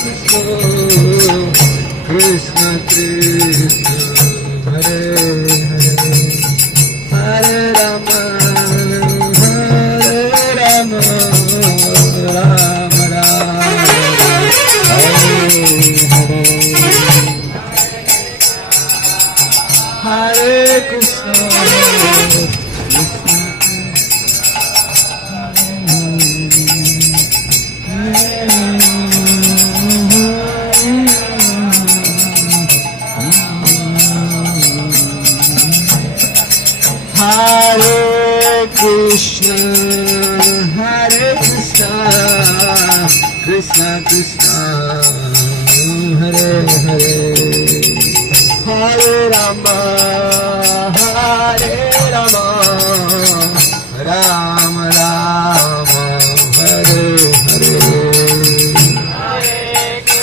Krishna Krishna Hare Hare Hare Rama Hare Rama Rama Rama Hare Hare Hare Krishna Krishna Krishna Krishna Hare Hare Hare Rama